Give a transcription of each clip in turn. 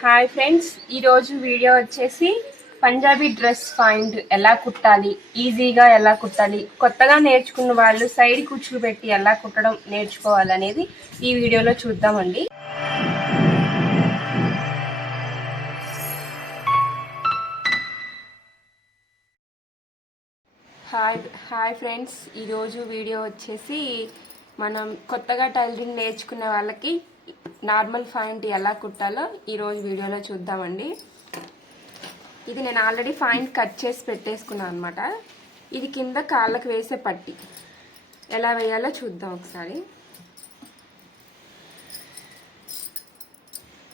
Hi friends, ఈరోజు video వచ్చేసి Punjabi dress point ఎలా కుట్టాలి, ఈజీగా ఎలా కుట్టాలి, కొత్తగా నేర్చుకున్న వాళ్ళు సైడ్ కుచ్చులు పెట్టి ఎలా కుట్టడం నేర్చుకోవాలనేది ఈ వీడియోలో చూద్దామండి. హాయ్ ఫ్రెండ్స్, ఈరోజు వీడియో వచ్చేసి మనం కొత్తగా టైలరింగ్ నేర్చుకునే వాళ్ళకి నార్మల్ పాయింట్ ఎలా కుట్టాలో ఈరోజు వీడియోలో చూద్దామండి. ఇది నేను ఆల్రెడీ పాయింట్ కట్ చేసి పెట్టేసుకున్నాను అనమాట. ఇది కింద కాళ్ళకు వేసే పట్టి ఎలా వేయాలో చూద్దాం ఒకసారి.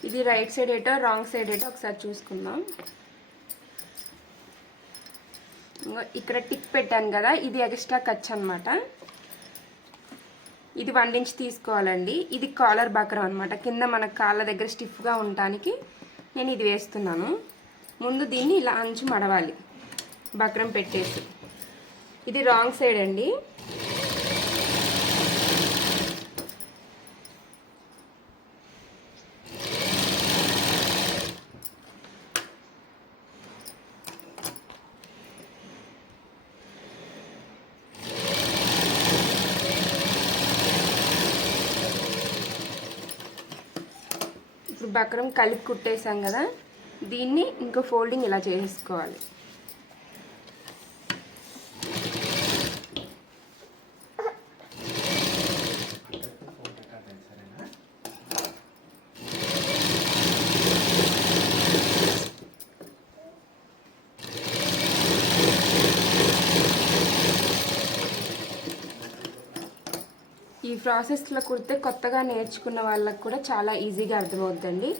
ఇది రైట్ సైడ్ ఏటో రాంగ్ సైడ్ ఏటో ఒకసారి చూసుకుందాం. ఇక్కడ టిక్ పెట్టాను కదా, ఇది ఎక్స్ట్రా ఖర్చు అనమాట. ఇది 1 ఇంచ్ తీసుకోవాలండి. ఇది కాలర్ బక్రం అనమాట. కింద మన కాళ్ళ దగ్గర స్టిఫ్గా ఉండటానికి నేను ఇది వేస్తున్నాను. ముందు దీన్ని ఇలా అంచు మడవాలి బక్రం పెట్టేసి. ఇది రాంగ్ సైడ్ అండి. బక్రం కలిపి కుట్టేసాం కదా, దీన్ని ఇంకో ఫోల్డింగ్ ఇలా చేసుకోవాలి. ఈ ప్రాసెస్లో కుడితే కొత్తగా నేర్చుకున్న వాళ్ళకు కూడా చాలా ఈజీగా అర్థమవుతుందండి.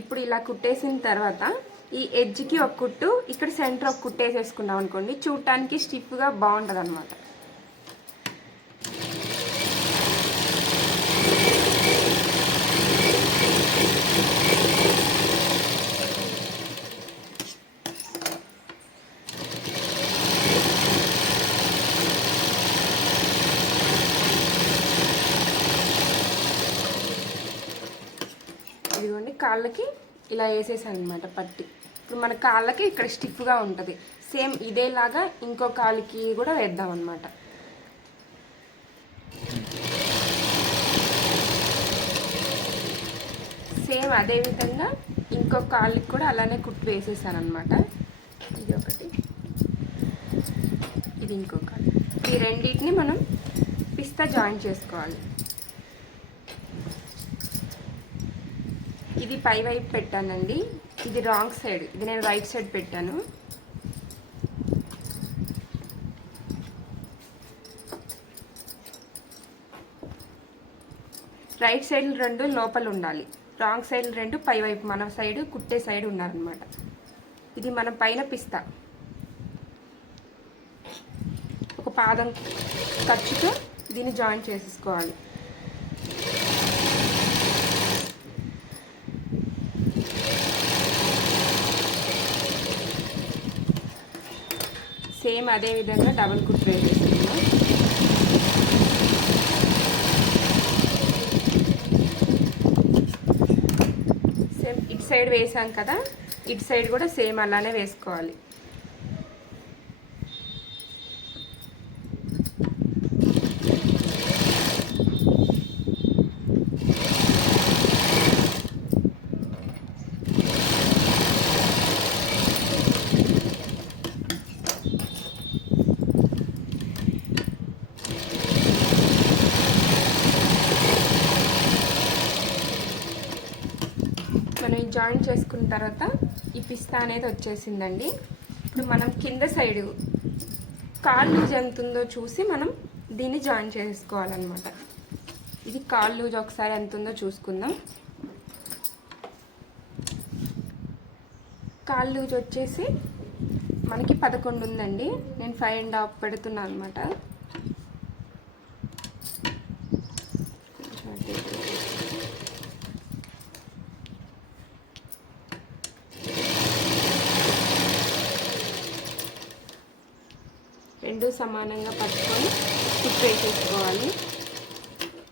ఇప్పుడు ఇలా కుట్టేసిన తర్వాత ఈ ఎడ్జ్కి ఒక కుట్టు, ఇక్కడ సెంటర్ ఒక కుట్టు వేసేసుకున్నాం అనుకోండి, చూడటానికి స్టిఫ్గా బాగుంటుంది అనమాట. ఇదిగోండి, కాళ్ళకి ఇలా వేసేసాను అనమాట పట్టి. ఇప్పుడు మన కాళ్ళకి ఇక్కడ స్టిఫ్గా ఉంటుంది. సేమ్ ఇదేలాగా ఇంకో కాళ్ళకి కూడా వేద్దాం అనమాట. సేమ్ అదే విధంగా ఇంకో కాళ్ళకి కూడా అలానే కుట్టు వేసేసాను అనమాట. ఇది ఒకటి, ఇది ఇంకో కాళ్ళు. ఈ రెండింటిని మనం పిస్తా జాయిన్ చేసుకోవాలి. ఇది పై వైపు పెట్టానండి, ఇది రాంగ్ సైడ్, ఇది నేను రైట్ సైడ్ పెట్టాను. రైట్ సైడ్ 2 లోపల ఉండాలి, రాంగ్ సైడ్ 2 పై వైపు మన సైడ్ కుట్టే సైడ్ ఉండాలన్నమాట. ఇది మనం పైన పిస్తా ఒక పాదం ఖర్చుతో దీన్ని జాయిన్ చేసేసుకోవాలి. సేమ్ అదే విధంగా డబుల్ కుట్టు వేసేసుకున్నాం. సేమ్ ఇటు సైడ్ వేసాం కదా, ఇటు సైడ్ కూడా సేమ్ అలానే వేసుకోవాలి. మనం జాయిన్ చేసుకున్న తర్వాత ఈ పిస్తా అనేది వచ్చేసిందండి. ఇప్పుడు మనం కింద సైడ్ కాళ్ళు లూజ్ ఎంత ఉందో చూసి మనం దీన్ని జాయిన్ చేసుకోవాలన్నమాట. ఇది కాళ్ళు లూజ్ ఒకసారి ఎంత ఉందో చూసుకుందాం. కాళ్ళు లూజ్ వచ్చేసి మనకి 11 ఉందండి. నేను 5.5 పెడుతున్నాను అనమాట. రెండు సమానంగా పట్టుకొని కుట్టు వేసేసుకోవాలి.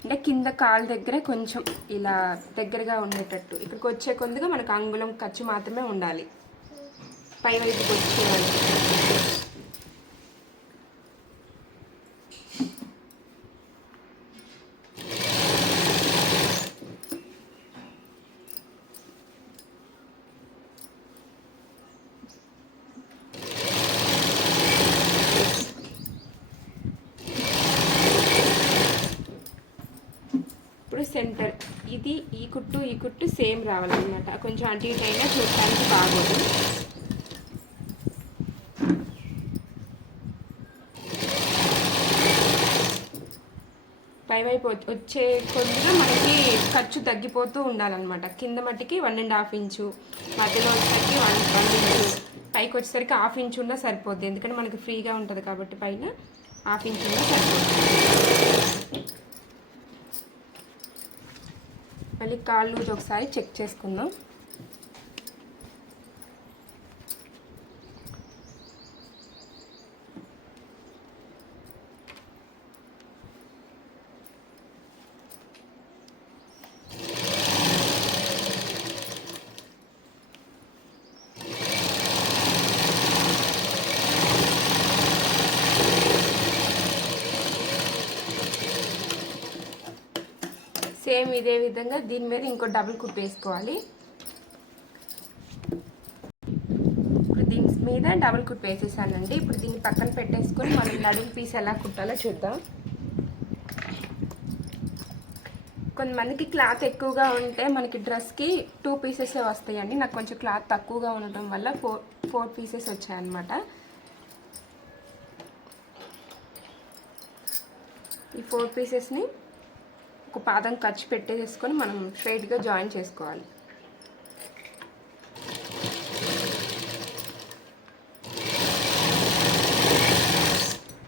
అంటే కింద కాలు దగ్గర కొంచెం ఇలా దగ్గరగా ఉండేటట్టు, ఇక్కడ వైపుకి వచ్చే కొద్దిగా మనకు అంగుళం ఖర్చు మాత్రమే ఉండాలి, పై వైపుకి వచ్చేయాలి. ఇప్పుడు సెంటర్ ఇది ఈ కుట్టు సేమ్ రావాలన్నమాట. కొంచెం అటు ఇటు అయినా చూడటానికి బాగోదు. పైవైపు వచ్చే కొద్దిగా మనకి ఖర్చు తగ్గిపోతూ ఉండాలన్నమాట. కింద మట్టికి 1.5 ఇంచు, మధ్యలో వచ్చేసరికి 1 ఇంచు, పైకి వచ్చేసరికి 1/2 ఇంచు ఉన్నా సరిపోద్ది. ఎందుకంటే మనకి ఫ్రీగా ఉంటుంది కాబట్టి పైన 1/2 ఇంచు ఉన్నా సరిపోద్ది. మళ్ళీ కాళ్ళు ఒకసారి చెక్ చేసుకుందాం. సేమ్ ఇదే విధంగా దీని మీద ఇంకో డబుల్ కుట్టు వేసుకోవాలి. ఇప్పుడు దీని మీద డబుల్ కుట్టు వేసేసానండి. ఇప్పుడు దీన్ని పక్కన పెట్టేసుకొని మనం నడుము పీస్ ఎలా కుట్టాలో చూద్దాం. కొంతమందికి క్లాత్ ఎక్కువగా ఉంటే మనకి డ్రెస్కి 2 పీసెస్ వస్తాయండి. నాకు కొంచెం క్లాత్ తక్కువగా ఉండటం వల్ల 4 పీసెస్ వచ్చాయన్నమాట. ఈ 4 పీసెస్ని ఒక పాదం ఖర్చు పెట్టేసుకొని మనం స్ట్రైట్గా జాయిన్ చేసుకోవాలి.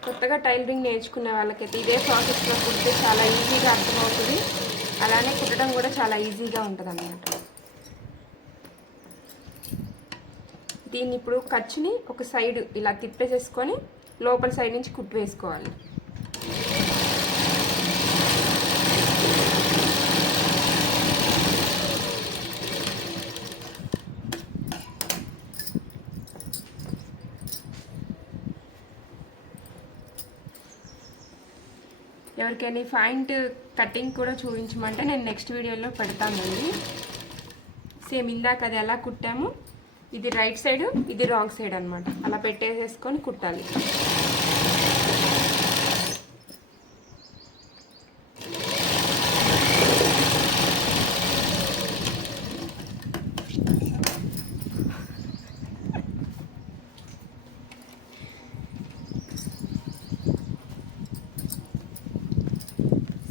కొత్తగా టైలరింగ్ నేర్చుకునే వాళ్ళకైతే ఇదే ప్రాసెస్లో కుడితే చాలా ఈజీగా అర్థమవుతుంది. అలానే కుట్టడం కూడా చాలా ఈజీగా ఉంటుంది అన్నమాట. దీన్ని ఇప్పుడు ఖర్చుని ఒక సైడ్ ఇలా తిప్పేసేసుకొని లోపల సైడ్ నుంచి కుట్టు వేసుకోవాలి. ఎవరికైనా పాయింట్ కటింగ్ కూడా చూపించమంటే నేను నెక్స్ట్ వీడియోలో పెడతానండి. సేమ్ ఇందాక అది ఎలా కుట్టామో ఇది రైట్ సైడ్, ఇది రాంగ్ సైడ్ అనమాట. అలా పెట్టేసేసుకొని కుట్టాలి.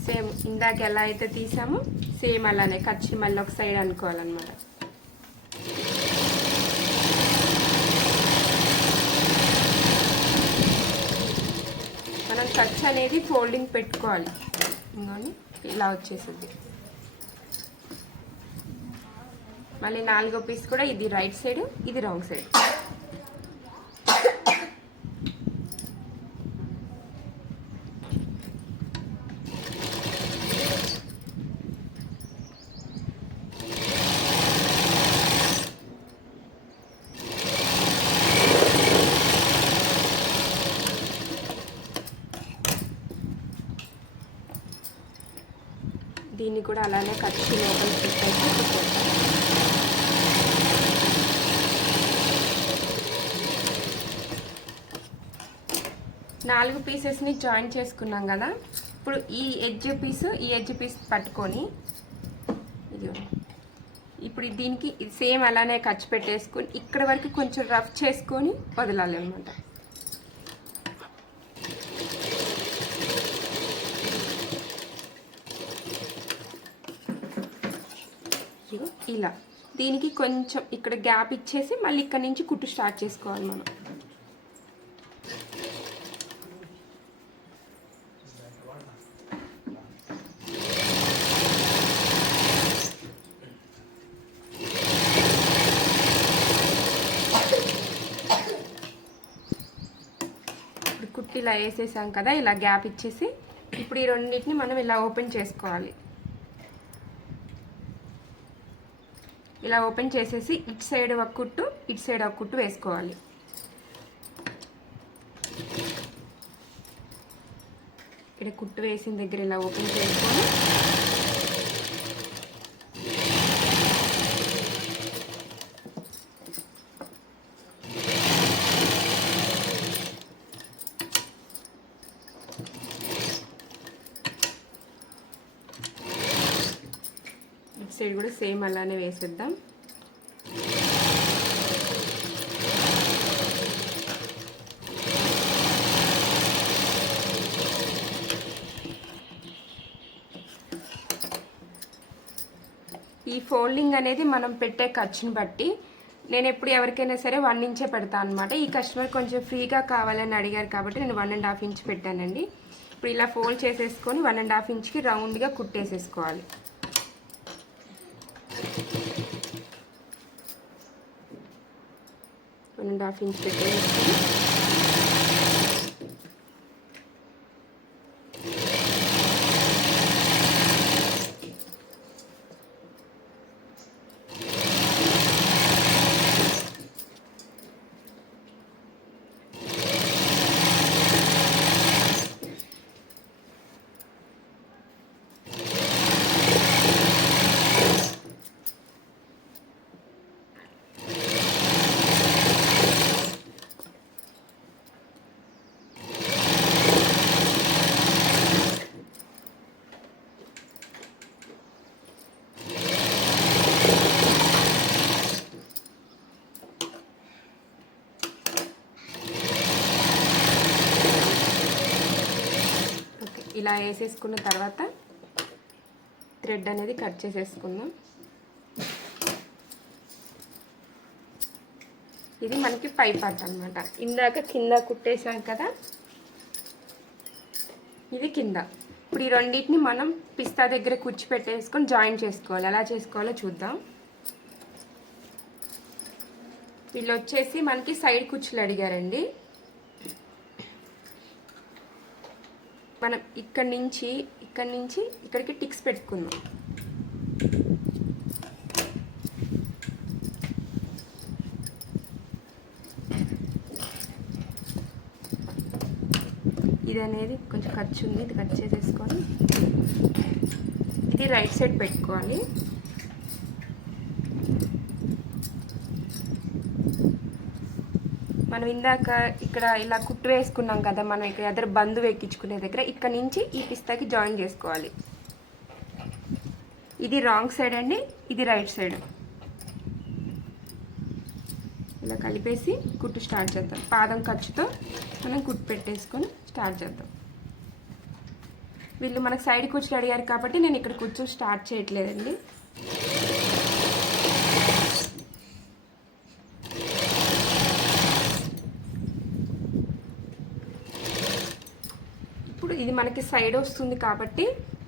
సేమ్ ఇందాక ఎలా అయితే తీసామో సేమ్ అలానే ఖర్చు మళ్ళీ ఒక సైడ్ అనుకోవాలన్నమాట. మనం ఖర్చు అనేది ఫోల్డింగ్ పెట్టుకోవాలి. ఇంకోని ఇలా వచ్చేసింది. మళ్ళీ 4వ పీస్ కూడా ఇది రైట్ సైడ్, ఇది రాంగ్ సైడ్. దీన్ని కూడా అలానే ఖర్చు లోపల పెట్టేసి కుట్టుకుంటాం. 4 పీసెస్ని జాయిన్ చేసుకున్నాం కదా. ఇప్పుడు ఈ ఎడ్జ్ పీస్ పట్టుకొని ఇది ఇప్పుడు దీనికి సేమ్ అలానే ఖర్చు పెట్టేసుకొని ఇక్కడ వరకు కొంచెం రఫ్ చేసుకొని వదలాలి అన్నమాట. ఇలా దీనికి కొంచెం ఇక్కడ గ్యాప్ ఇచ్చేసి మళ్ళీ ఇక్కడ నుంచి కుట్టు స్టార్ట్ చేసుకోవాలి మనం. ఇప్పుడు కుట్టు ఇలా వేసేసాం కదా, ఇలా గ్యాప్ ఇచ్చేసి ఇప్పుడు ఈ రెండింటిని మనం ఇలా ఓపెన్ చేసుకోవాలి. ఇలా ఓపెన్ చేసేసి ఇటు సైడ్ ఒక కుట్టు ఇటు సైడ్ ఒక కుట్టు వేసుకోవాలి. ఇక్కడ కుట్టు వేసిన దగ్గర ఇలా ఓపెన్ చేసుకొని ఇటు సైడ్ కూడా సేమ్ అలానే వేసేద్దాం. ఈ ఫోల్డింగ్ అనేది మనం పెట్టే ఖర్చుని బట్టి నేను ఎప్పుడు ఎవరికైనా సరే 1 ఇంచే పెడతాను అనమాట. ఈ కస్టమర్ కొంచెం ఫ్రీగా కావాలని అడిగారు కాబట్టి నేను 1.5 ఇంచ్ పెట్టానండి. ఇప్పుడు ఇలా ఫోల్డ్ చేసేసుకొని 1.5 ఇంచ్కి రౌండ్గా కుట్టేసేసుకోవాలి. ½ ఇంచ్ పెట్టేసుకొని ఇలా వేసేసుకున్న తర్వాత థ్రెడ్ అనేది కట్ చేసేసుకుందాం. ఇది మనకి పై పార్ట్ అనమాట. ఇందాక కింద కుట్టేసాం కదా, ఇది కింద. ఇప్పుడు ఈ రెండింటిని మనం పిస్తా దగ్గర కుచ్చి పెట్టేసుకొని జాయిన్ చేసుకోవాలి. ఎలా చేసుకోవాలో చూద్దాం. వీళ్ళు వచ్చేసి మనకి సైడ్ కుచ్చులు అడిగారండి. మనం ఇక్కడి నుంచి ఇక్కడికి టిక్స్ పెట్టుకుందాం. ఇది అనేది కొంచెం ఖర్చు ఉంది, ఇది కట్ చేసేసుకొని ఇది రైట్ సైడ్ పెట్టుకోవాలి. మనం ఇందాక ఇక్కడ ఇలా కుట్టు వేసుకున్నాం కదా, మనం ఇక్కడ ఎదురు బందు ఎక్కించుకునే దగ్గర ఇక్కడ నుంచి ఈ పిస్తాకి జాయిన్ చేసుకోవాలి. ఇది రాంగ్ సైడ్ అండి, ఇది రైట్ సైడ్. ఇలా కలిపేసి కుట్టు స్టార్ట్ చేద్దాం. పాదం ఖర్చుతో మనం కుట్టు పెట్టేసుకొని స్టార్ట్ చేద్దాం. వీళ్ళు మనకు సైడ్ కుచ్చులు అడిగారు కాబట్టి నేను ఇక్కడ కుచ్చు స్టార్ట్ చేయట్లేదండి. ఇప్పుడు ఇది మనకి సైడ్ వస్తుంది కాబట్టి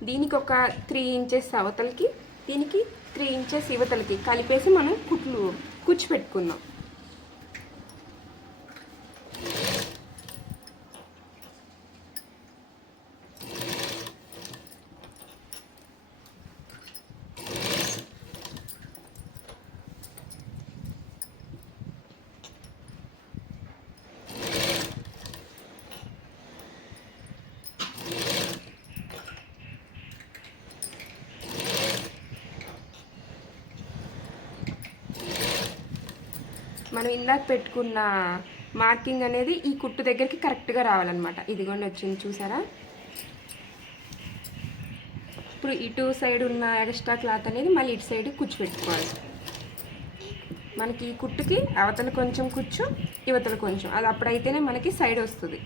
దీనికి ఒక 3 ఇంచెస్ అవతలకి, దీనికి 3 ఇంచెస్ ఇవతలకి కలిపేసి మనం కుచ్చు పెట్టుకుందాం. మనం ఇందాక పెట్టుకున్న మార్కింగ్ అనేది ఈ కుట్టు దగ్గరికి కరెక్ట్గా రావాలన్నమాట. ఇదిగోండి వచ్చింది, చూసారా? ఇప్పుడు ఇటు సైడ్ ఉన్న ఎక్స్ట్రా క్లాత్ అనేది మళ్ళీ ఇటు సైడ్ కుచ్చు పెట్టుకోవాలి. మనకి ఈ కుట్టుకి అవతల కొంచెం కుచ్చు, ఇవతల కొంచెం, అది అప్పుడైతేనే మనకి సైడ్ వస్తుంది.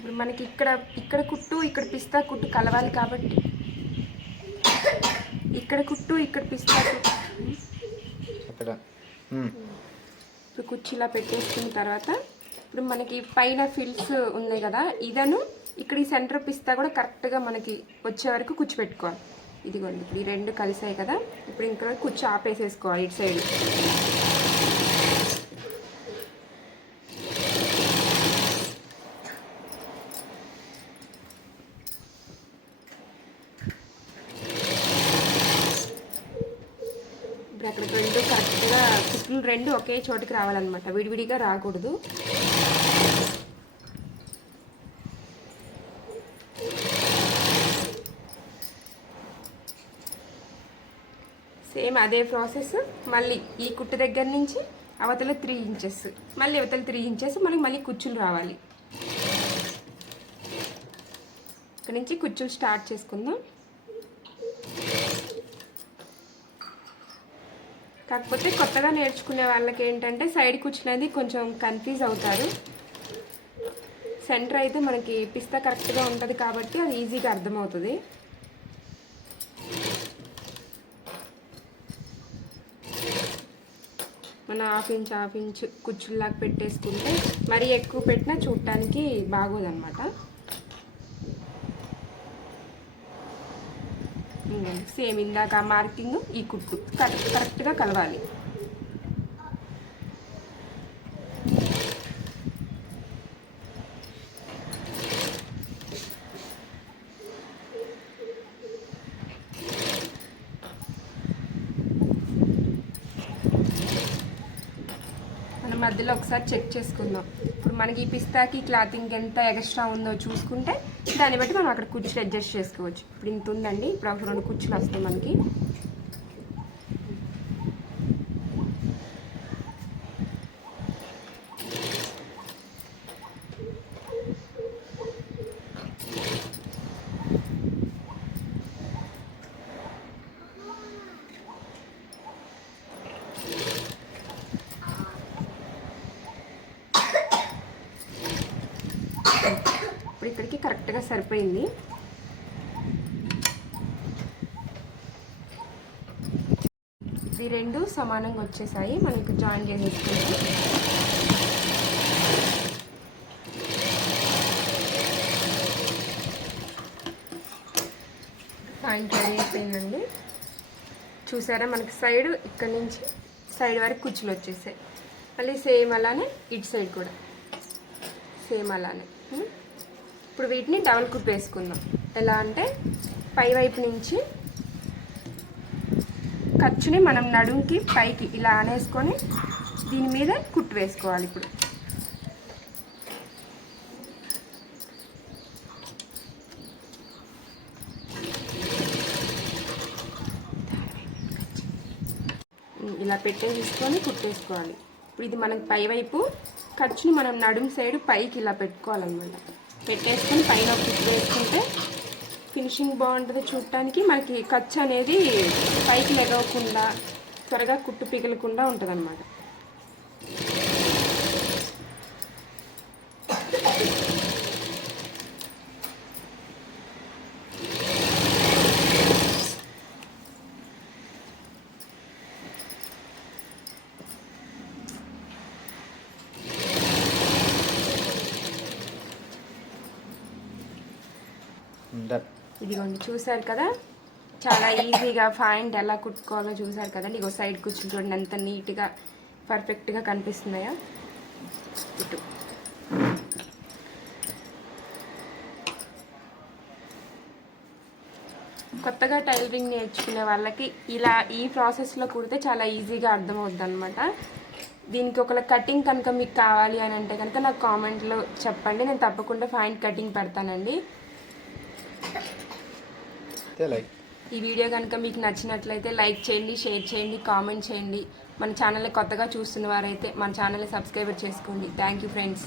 ఇప్పుడు మనకి ఇక్కడ కుట్టు ఇక్కడ పిస్తా కుట్టు కలవాలి కాబట్టి ఇక్కడ కుట్టు ఇక్కడ పిస్తా కుట్టు ఇప్పుడు కుచ్చు ఇలా పెట్టేసుకున్న తర్వాత ఇప్పుడు మనకి పైన ఫిల్స్ ఉన్నాయి కదా, ఇదను ఇక్కడ ఈ సెంటర్ పిస్తా కూడా కరెక్ట్గా మనకి వచ్చే వరకు కుచ్చు పెట్టుకోవాలి. ఇదిగోండి ఇప్పుడు ఈ రెండు కలిసాయి కదా, ఇప్పుడు ఇంకా కుచ్చు ఆపేసేసుకోవాలి ఇటు సైడ్. ఇప్పుడు అక్కడ రెండు కరెక్ట్గా కుట్లు రెండు ఒకే చోటికి రావాలన్నమాట, విడివిడిగా రాకూడదు. సేమ్ అదే ప్రాసెస్ మళ్ళీ ఈ కుట్టు దగ్గర నుంచి అవతల 3 ఇంచెస్, మళ్ళీ అవతల 3 ఇంచెస్ మనకి మళ్ళీ కుచ్చులు రావాలి. ఇక్కడ నుంచి కుచ్చులు స్టార్ట్ చేసుకుందాం. కాకపోతే కొత్తగా నేర్చుకునే వాళ్ళకి ఏంటంటే సైడ్ కుచ్చులు అనేది కొంచెం కన్ఫ్యూజ్ అవుతారు. సెంటర్ అయితే మనకి పిస్తా కరెక్ట్గా ఉంటుంది కాబట్టి అది ఈజీగా అర్థమవుతుంది. మన హాఫ్ ఇంచ్ కుచ్చుల్లాగా పెట్టేసుకుంటే మరీ ఎక్కువ పెట్టినా చూడటానికి బాగోదన్నమాట. సేమ్ ఇందాక మార్కింగ్ ఈ కుట్టు కరెక్ట్గా కలవాలి. మధ్యలో ఒకసారి చెక్ చేసుకుందాం. ఇప్పుడు మనకి ఈ పిస్తాకి క్లాతింగ్ ఎంత ఎక్స్ట్రా ఉందో చూసుకుంటే దాన్ని బట్టి మనం అక్కడ కుచ్చులు అడ్జస్ట్ చేసుకోవచ్చు. ఇప్పుడు ఇంత ఉందండి, ఇప్పుడు ఒక 2 కుచ్చులు వస్తాయి మనకి. ఇప్పుడు ఇక్కడికి కరెక్ట్గా సరిపోయింది. ఈ రెండు సమానంగా వచ్చేసాయి, మనకి జాయిన్ చేసేసుకుంటాం. పాయింట్ రెడీ అయిపోయిందండి. చూసారా మనకి సైడ్ ఇక్కడ నుంచి సైడ్ వరకు కుచ్చులు వచ్చేసాయి. మళ్ళీ సేమ్ అలానే ఇటు సైడ్ కూడా సేమ్ అలానే. ఇప్పుడు వీటిని డబల్ కుట్ వేసుకుందాం. ఎలా అంటే పై వైపు నుంచి ఖర్చుని మనం నడుంకి పైకి ఇలా అనేసుకొని దీని మీద కుట్టు వేసుకోవాలి. ఇప్పుడు ఇలా పెట్టేసుకొని కుట్టేసుకోవాలి. ఇప్పుడు ఇది మనకి పై వైపు ఖర్చుని మనం నడుం సైడ్ పైకి ఇలా పెట్టుకోవాలన్నమాట. పెట్టేసుకొని పైన కుట్టు వేసుకుంటే ఫినిషింగ్ బాగుంటుంది చూడటానికి. మనకి ఖర్చు అనేది పైకి లెగవకుండా త్వరగా కుట్టు పిగలకుండా ఉంటుంది అన్నమాట. ఇదిగోండి చూసారు కదా, చాలా ఈజీగా పాయింట్ ఎలా కుట్టుకోవాలో చూసారు కదండి. ఇగో సైడ్ కుచ్చులు చూడండి ఎంత నీట్గా పర్ఫెక్ట్గా కనిపిస్తున్నాయా. ఇటు కొత్తగా టైలరింగ్ నేర్చుకునే వాళ్ళకి ఇలా ఈ ప్రాసెస్లో కుడితే చాలా ఈజీగా అర్థమవుద్ది అనమాట. దీనికి ఒక కటింగ్ కనుక మీకు కావాలి అని అంటే కనుక నాకు కామెంట్లో చెప్పండి, నేను తప్పకుండా పాయింట్ కటింగ్ పెడతానండి. ఈ వీడియో కనుక మీకు నచ్చినట్లయితే లైక్ చేయండి, షేర్ చేయండి, కామెంట్ చేయండి. మన ఛానల్ని కొత్తగా చూస్తున్న వారైతే మన ఛానల్ని సబ్స్క్రైబ్ చేసుకోండి. Thank you friends.